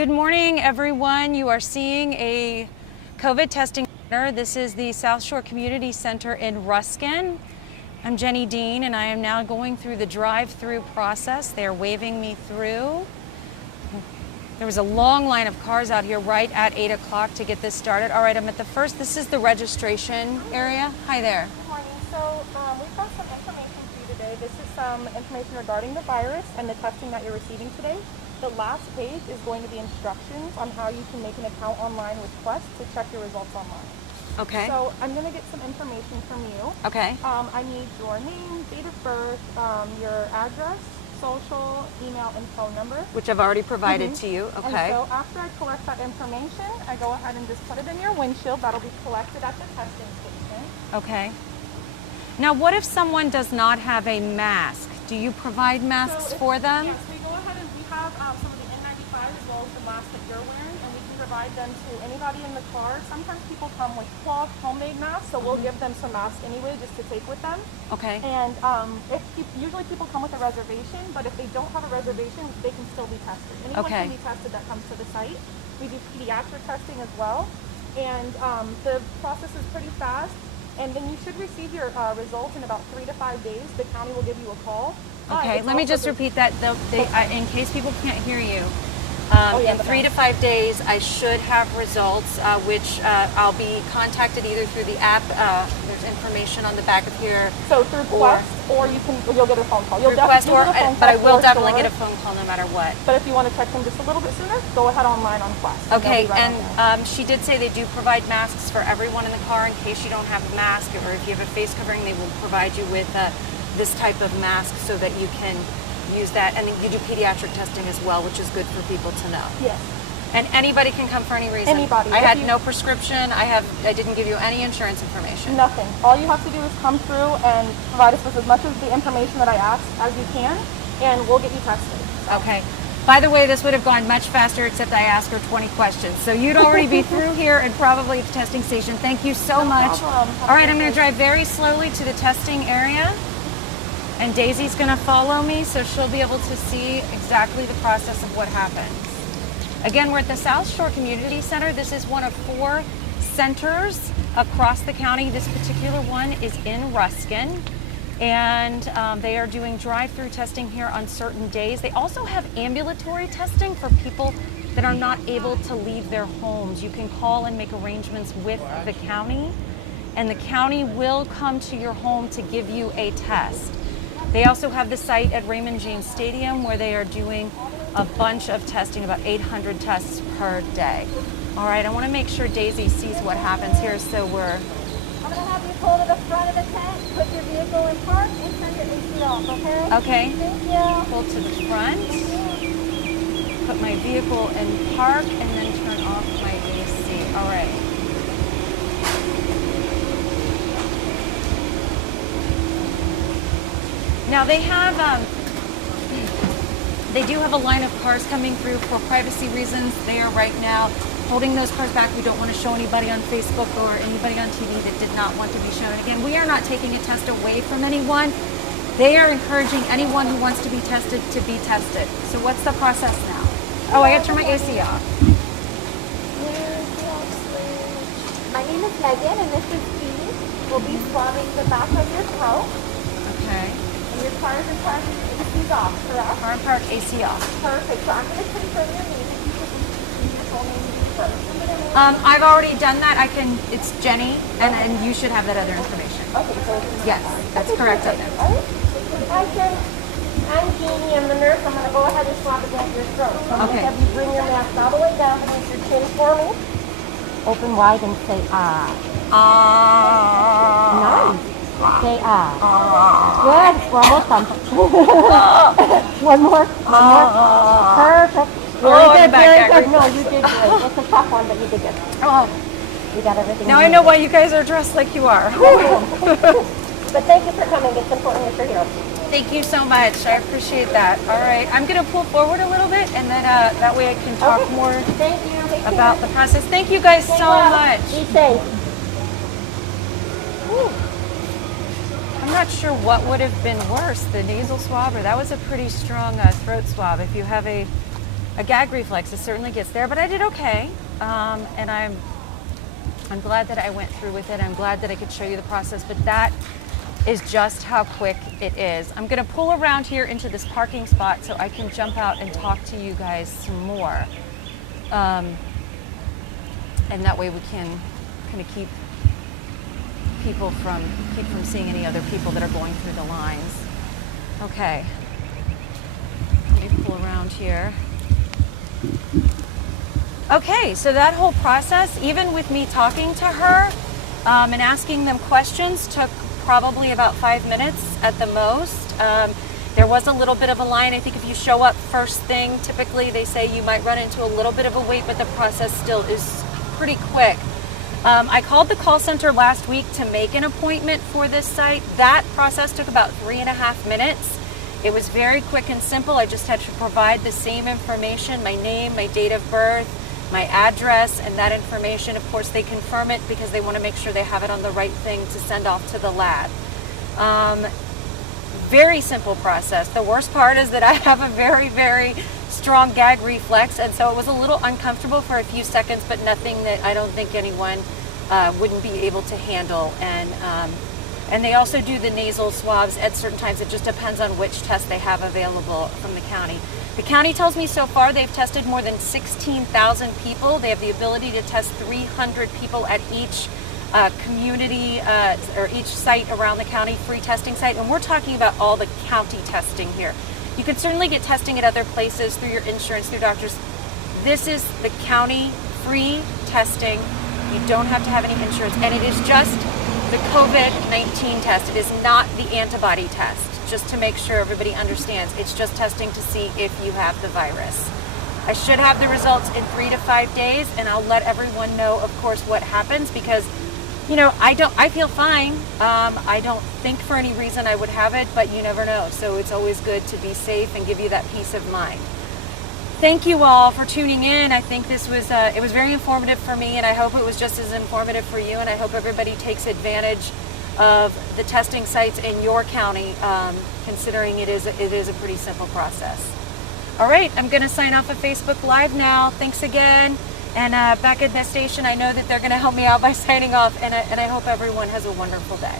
Good morning, everyone. You are seeing a COVID testing center. This is the South Shore Community Center in Ruskin. I'm Jenny Dean, and I am now going through the drive-through process. They're waving me through. There was a long line of cars out here right at 8 o'clock to get this started. All right, I'm at the first. This is the registration area. Hi there. Good morning. So we've got some information for you today. This is some information regarding the virus and the testing that you're receiving today. The last page is going to be instructions on how you can make an account online with Quest to check your results online. Okay. So I'm going to get some information from you. Okay. I need your name, date of birth, your address, social, email, and phone number. Which I've already provided to you. Okay. And so after I collect that information, I go ahead and just put it in your windshield. That'll be collected at the testing station. Okay. Now, what if someone does not have a mask? Do you provide masks for them? Yes, we go ahead and we have some of the N95 as well as the mask that you're wearing, and we can provide them to anybody in the car. Sometimes people come with cloth homemade masks, so we'll give them some masks anyway just to take with them. Okay. And usually people come with a reservation, but if they don't have a reservation, they can still be tested. Anyone can be tested that comes to the site. We do pediatric testing as well, and the process is pretty fast. And then you should receive your results in about 3 to 5 days. The county will give you a call. Okay, let me just repeat that in case people can't hear you. In 3 to 5 days, I should have results, which I'll be contacted either through the app. There's information on the back of here. So through Quest, or you'll get a phone call. You'll Quest, but I will definitely get a phone phone call no matter what. But if you want to check them just a little bit sooner, go ahead online on Quest. Okay, and she did say they do provide masks for everyone in the car in case you don't have a mask, or if you have a face covering, they will provide you with this type of mask so that you can use that. And you do pediatric testing as well, which is good for people to know. Yes. And anybody can come for any reason. Anybody. I had no prescription. I didn't give you any insurance information. Nothing. All you have to do is come through and provide us with as much of the information that I asked as you can, and we'll get you tested. Okay. By the way, this would have gone much faster except I asked her 20 questions. So you'd already be through here and probably at the testing station. Thank you so much. All right, I'm going to drive very slowly to the testing area. And Daisy's going to follow me, so she'll be able to see exactly the process of what happens. Again, we're at the South Shore Community Center. This is one of 4 centers across the county. This particular one is in Ruskin. And they are doing drive-through testing here on certain days. They also have ambulatory testing for people that are not able to leave their homes. You can call and make arrangements with the county, and the county will come to your home to give you a test. They also have the site at Raymond James Stadium where they are doing a bunch of testing, about 800 tests per day. All right, I want to make sure Daisy sees what happens here, so I'm going to have you pull to the front of the tent, put your vehicle in park, and turn your AC off, okay? Okay. Thank you. Pull to the front, put my vehicle in park, and then turn off my AC. All right. Now they do have a line of cars coming through for privacy reasons. They are right now holding those cars back. We don't want to show anybody on Facebook or anybody on TV that did not want to be shown. Again, we are not taking a test away from anyone. They are encouraging anyone who wants to be tested to be tested. So what's the process now? Oh, I got to turn my AC off. My name is Megan, and this is Steve. We'll be swabbing the back of your throat. Okay. And your car is in park, AC off, correct? Car in park, AC off. Perfect. So I'm going to confirm your name. If you could give your full name first. I've already done that. It's Jenny, and you should have that other information. Okay, so yes, that's correct up there. All right. Hi, Jen. I'm Jeannie. I'm the nurse. I'm going to go ahead and swab against your throat. So I'm going to have you bring your mask all the way down beneath your chin for me. Open wide and say ah. Nice. Say ah. Good. We're almost done. One more. Perfect. Very good. Very good. No, you did good. It's a tough one, but you did good. Oh. You got everything. Now I know why you guys are dressed like you are. But thank you for coming. It's important that you're here. Thank you so much. I appreciate that. All right. I'm going to pull forward a little bit, and then that way I can talk more about the process. Thank you guys so much. Be safe. I'm not sure what would have been worse, the nasal swab, or that was a pretty strong throat swab. If you have a a gag reflex. It certainly gets there, but I did okay. And I'm glad that I went through with it. I'm glad that I could show you the process, but that is just how quick it is. I'm gonna pull around here into this parking spot so I can jump out and talk to you guys some more. And that way we can kind of keep from seeing any other people that are going through the lines. Okay, let me pull around here. Okay, so that whole process, even with me talking to her and asking them questions, took probably about 5 minutes at the most. There was a little bit of a line. I think if you show up first thing, typically they say you might run into a little bit of a wait, but the process still is pretty quick. I called the call center last week to make an appointment for this site. That process took about 3.5 minutes. It was very quick and simple. I just had to provide the same information, my name, my date of birth, my address, and that information. Of course, they confirm it because they want to make sure they have it on the right thing to send off to the lab. Very simple process. The worst part is that I have a very, very strong gag reflex, and so it was a little uncomfortable for a few seconds, but nothing that I don't think anyone wouldn't be able to handle. And they also do the nasal swabs at certain times. It just depends on which test they have available from the county. The county tells me so far they've tested more than 16,000 people. They have the ability to test 300 people at each community or each site around the county, free testing site. And we're talking about all the county testing here. You can certainly get testing at other places through your insurance, through doctors. This is the county free testing. You don't have to have any insurance. And it is just the COVID-19 test. It is not the antibody test, just to make sure everybody understands. It's just testing to see if you have the virus. I should have the results in 3 to 5 days, and I'll let everyone know, of course, what happens, because you know, I feel fine. I don't think for any reason I would have it, but you never know. So it's always good to be safe and give you that peace of mind. Thank you all for tuning in. I think this was, it was very informative for me, and I hope it was just as informative for you, and I hope everybody takes advantage of the testing sites in your county, considering it is a pretty simple process. All right, I'm gonna sign off of Facebook Live now. Thanks again. And back at the station, I know that they're going to help me out by signing off, and I hope everyone has a wonderful day.